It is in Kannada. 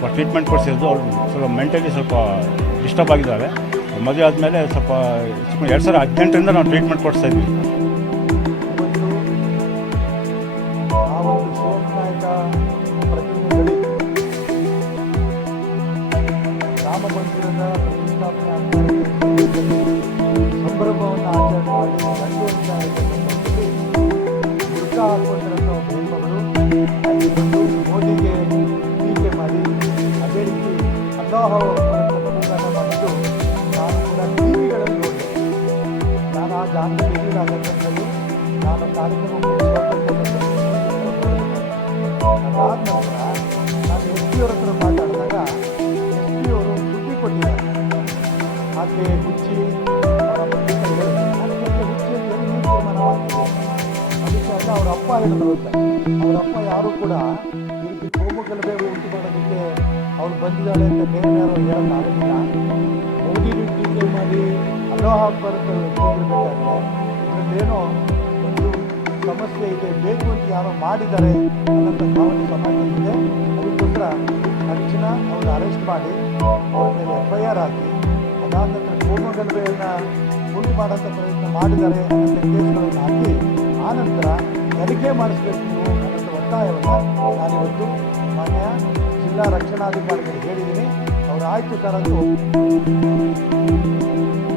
ಸ್ವಲ್ಪ ಟ್ರೀಟ್ಮೆಂಟ್ ಕೊಡಿಸಿದ್ದು ಅವ್ರು ಸ್ವಲ್ಪ ಮೆಂಟಲಿ ಸ್ವಲ್ಪ ಡಿಸ್ಟರ್ಬ್ ಆಗಿದ್ದಾವೆ. ಮದುವೆ ಆದಮೇಲೆ ಸ್ವಲ್ಪ 2018ರಿಂದ ನಾವು ಟ್ರೀಟ್ಮೆಂಟ್ ಕೊಡಿಸ್ತಾ ಇದ್ವಿ. ರಾಮ ಮಂದಿರದ ಪ್ರತಿಷ್ಠಾಪನೆ ಸಂಭ್ರಮವನ್ನು ಆಚರಣೆ ಮಾಡಿ ಬುರ್ಕ ಹಾಕೊಂಡಿರೋಂಥ ಹೆಣ್ಮಗಳು ಅಲ್ಲಿ ಬಂದು ಮೋದಿಗೆ ಟೀಕೆ ಮಾಡಿ ಅದೇ ರೀತಿ ಅಲ್ಲಾಹ್ ಪ್ರತಿಪಾದನೆ ಮಾಡಿದ್ದು ನಾನು ಕೂಡ ಟಿವಿಗಳಲ್ಲಿ ನೋಡಿದೆ. ನಾನು ಆ ಜಾಗದಲ್ಲಿ ಇರಲಿಲ್ಲ ಸಂದರ್ಭದಲ್ಲಿ ನಾನು ಕಾರ್ಯಕ್ರಮ ಅದಾದ ನಂತರ ನಾನು ಎಸ್ ಪಿ ಅವ್ರ ಹತ್ರ ಮಾತಾಡಿದಾಗ ಎಸ್ ಪಿ ಅವರು ಸುದ್ದಿ ಕೊಟ್ಟಿದ್ದಾರೆ. ಆಕೆ ಹುಚ್ಚಿ ಹುಚ್ಚಿ ಅಂತ ನೀವು ತೀರ್ಮಾನ ಮಾಡ್ತೀವಿ ಅದಕ್ಕೆ ಅಂತ ಅವ್ರ ಅಪ್ಪ ಹೇಳಿದ್ರು ಅಂತ. ಅವ್ರ ಅಪ್ಪ ಯಾರು ಕೂಡ ಈ ರೀತಿ ಕೋಮುಗಲಭೆ ಉಂಟು ಮಾಡೋದಕ್ಕೆ ಅವ್ರು ಬಂದಿದ್ದಾಳೆ ಅಂತ ಬೇರೆ ಯಾರು ಹೇಳೋಕ್ಕಾಗೋದಿಲ್ಲ. ಮೋದಿ ಟೀಕೆ ಮಾಡಿ ಅಲೋಹ ಬರುತ್ತೆ ಹೋಗಿರ್ಬೇಕಾದ್ರೆ ಇದರಲ್ಲೇನೋ ಒಂದು ಸಮಸ್ಯೆ ಇದೆ, ಬೇಕು ಅಂತ ಯಾರೋ ಮಾಡಿದ್ದಾರೆ ಅನ್ನೋಂಥ ಭಾವನೆ ಸಮಾಜದಲ್ಲಿದೆ. ಅದಕ್ಕೋಸ್ಕರ ತಕ್ಷಣ ಅವ್ರನ್ನ ಅರೆಸ್ಟ್ ಮಾಡಿ ಅವ್ರ ಮೇಲೆ FIR ಹಾಕಿ ಅದಾದ ನಂತರ ಕೋಮುಗಲಭೆಯನ್ನು ಉಂಟು ಮಾಡೋಂಥ ಪ್ರಯತ್ನ ಮಾಡಿದ್ದಾರೆ ಅನ್ನೋಂಥ ಕೇಸ್ಗಳನ್ನು ಹಾಕಿ ಆನಂತರ ತನಿಖೆ ಮಾಡಿಸ್ಬೇಕು ನೀವು ಅನ್ನೋಂಥ ಒತ್ತಾಯವನ್ನು ನಾನಿವತ್ತು ಮಾನ್ಯ ಜಿಲ್ಲಾ ರಕ್ಷಣಾಧಿಕಾರಿಗಳಿಗೆ ಹೇಳಿದ್ದೀನಿ. ಅವರು ಆಯಿತು ಸರ್ ಅಂತ